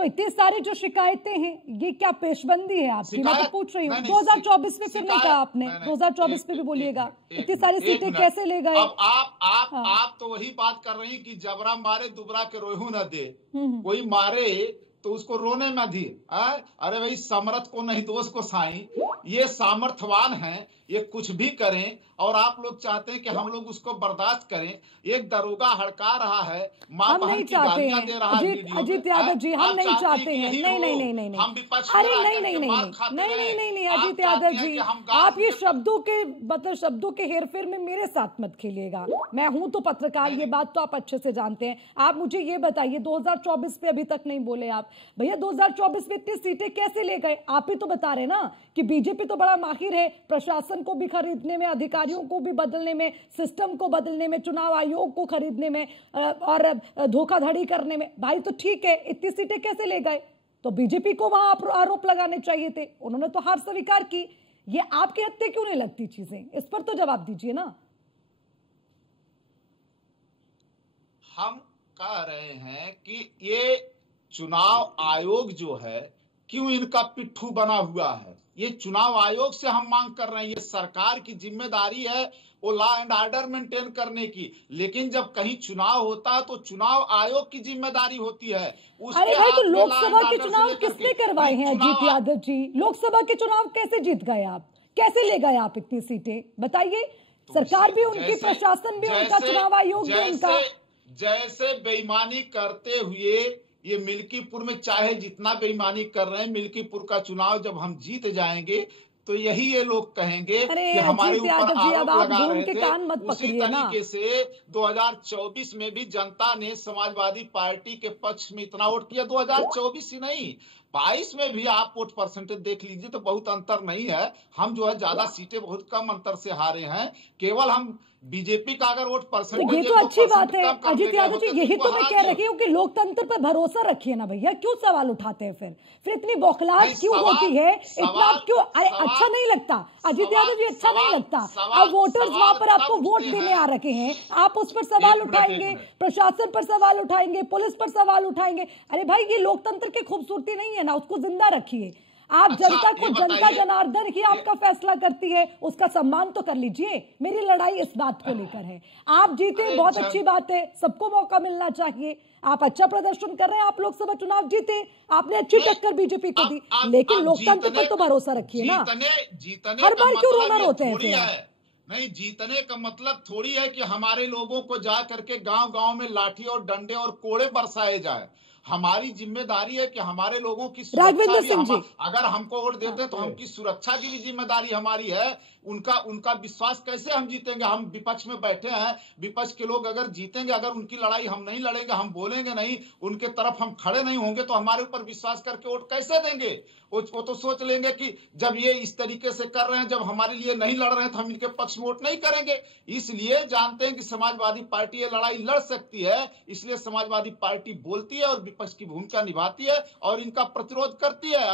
तो इतनी सारी जो शिकायतें हैं, ये क्या पेशबंदी है आपकी? मैं तो पूछ रही हूँ। 2024 में फिर नहीं कहा आपने, 2024 में भी बोलिएगा। इतनी सारी सीटें कैसे ले गए? अब आप तो वही बात कर रही कि जबरा मारे दुबरा के रोहू न दे, कोई मारे तो उसको रोने न दी। अरे भाई, समर्थ को नहीं दोष को साई, ये सामर्थ्यवान हैं, ये कुछ भी करें, और आप लोग चाहते हैं कि हम लोग उसको बर्दाश्त करें। एक दरोगा हड़का रहा है, माँ बहन की गालियां दे रहा है। अजीत यादव जी, हम नहीं चाहते हैं। नहीं, हम विपक्ष अरे नहीं अजीत यादव जी, आप ये शब्दों के हेरफेर में मेरे साथ मत खेलिएगा। मैं हूं तो पत्रकार, ये बात तो आप अच्छे से जानते हैं। आप मुझे ये बताइए, 2024 पे अभी तक नहीं बोले आप। भैया 2024 में इतनी सीटें कैसे ले गए? आप ही तो बता रहे ना कि बीजेपी तो बड़ा माहिर है प्रशासन को भी खरीदने में, अधिकारियों को भी बदलने में, सिस्टम को बदलने में, चुनाव आयोग को खरीदने में और धोखाधड़ी करने में। भाई तो ठीक है, इतनी सीटें कैसे ले गए? तो बीजेपी को वहां आरोप लगाने चाहिए थे, उन्होंने तो हार स्वीकार की। ये आपके हत्थे क्यों नहीं लगती चीजें? इस पर तो जवाब दीजिए ना। हम कह रहे हैं कि ये चुनाव आयोग जो है, क्यों इनका पिट्ठू बना हुआ है? ये चुनाव आयोग से हम मांग कर रहे हैं। ये सरकार की जिम्मेदारी है वो लॉ एंड ऑर्डर मेंटेन करने की, लेकिन जब कहीं चुनाव होता है तो चुनाव आयोग की जिम्मेदारी होती है। अरे भाई, तो लोकसभा के चुनाव किसने करवाए हैं अजीत यादव जी? लोकसभा के चुनाव कैसे जीत गए आप? कैसे ले गए आप इतनी सीटें? बताइए। सरकार भी उनकी, प्रशासन भी उनका, चुनाव आयोग भी उनका। जैसे बेईमानी करते हुए ये मिल्कीपुर में चाहे जितना बेईमानी कर रहे हैं, मिल्कीपुर का चुनाव जब हम जीत जाएंगे तो यही ये लोग कहेंगे कि हमारे ऊपर आरोप लगा रहे थे। उसी तरीके से 2024 में भी जनता ने समाजवादी पार्टी के पक्ष में इतना वोट किया। 2024 ही नहीं, 22 में भी आप वोट परसेंटेज देख लीजिए तो बहुत अंतर नहीं है। हम जो है ज्यादा सीटें बहुत कम अंतर से हारे हैं। केवल हम बीजेपी का अगर वोट परसेंटेज, ये तो अच्छी बात है अजीत यादव जी। यही तो मैं कह रही हूँ कि लोकतंत्र पर भरोसा रखिए ना भैया। क्यों सवाल उठाते हैं? फिर इतनी बौखलाहट क्यों होती है? इतना क्यों? अच्छा नहीं लगता अजीत यादव जी? अच्छा नहीं लगता? अब वोटर्स वहां पर आपको वोट देने आ रखे हैं, आप उस पर सवाल उठाएंगे, प्रशासन पर सवाल उठाएंगे, पुलिस पर सवाल उठाएंगे। अरे भाई, ये लोकतंत्र की खूबसूरती नहीं है ना, उसको जिंदा रखिए। आप जनता को, जनता जनार्दन ही आपका फैसला करती है, उसका सम्मान तो कर लीजिए। मेरी लड़ाई इस बात को लेकर है। आप जीते, बहुत अच्छी बात है, सबको मौका मिलना चाहिए। आप अच्छा प्रदर्शन कर रहे हैं, आप लोकसभा चुनाव जीते, आपने अच्छी टक्कर बीजेपी को दी, लेकिन लोकतंत्र पर तो भरोसा रखिए ना। हर बार क्यों रोना रोते हैं? नहीं, जीतने का मतलब थोड़ी है कि हमारे लोगों को जा करके गांव गांव में लाठी और डंडे और कोड़े बरसाए जाए। हमारी जिम्मेदारी है कि हमारे लोगों की सुरक्षा, अगर हमको वोट देते हैं तो हमकी सुरक्षा की भी जिम्मेदारी हमारी है। उनका विश्वास कैसे हम जीतेंगे? हम विपक्ष में बैठे हैं, विपक्ष के लोग अगर जीतेंगे, अगर उनकी लड़ाई हम नहीं लड़ेंगे, हम बोलेंगे नहीं, उनके तरफ हम खड़े नहीं होंगे, तो हमारे ऊपर विश्वास करके वोट कैसे देंगे? वो तो सोच लेंगे कि जब ये इस तरीके से कर रहे हैं, जब हमारे लिए नहीं लड़ रहे हैं, तो हम इनके पक्ष में वोट नहीं करेंगे। इसलिए जानते हैं कि समाजवादी पार्टी ये लड़ाई लड़ सकती है, इसलिए समाजवादी पार्टी बोलती है और विपक्ष की भूमिका निभाती है और इनका प्रतिरोध करती है।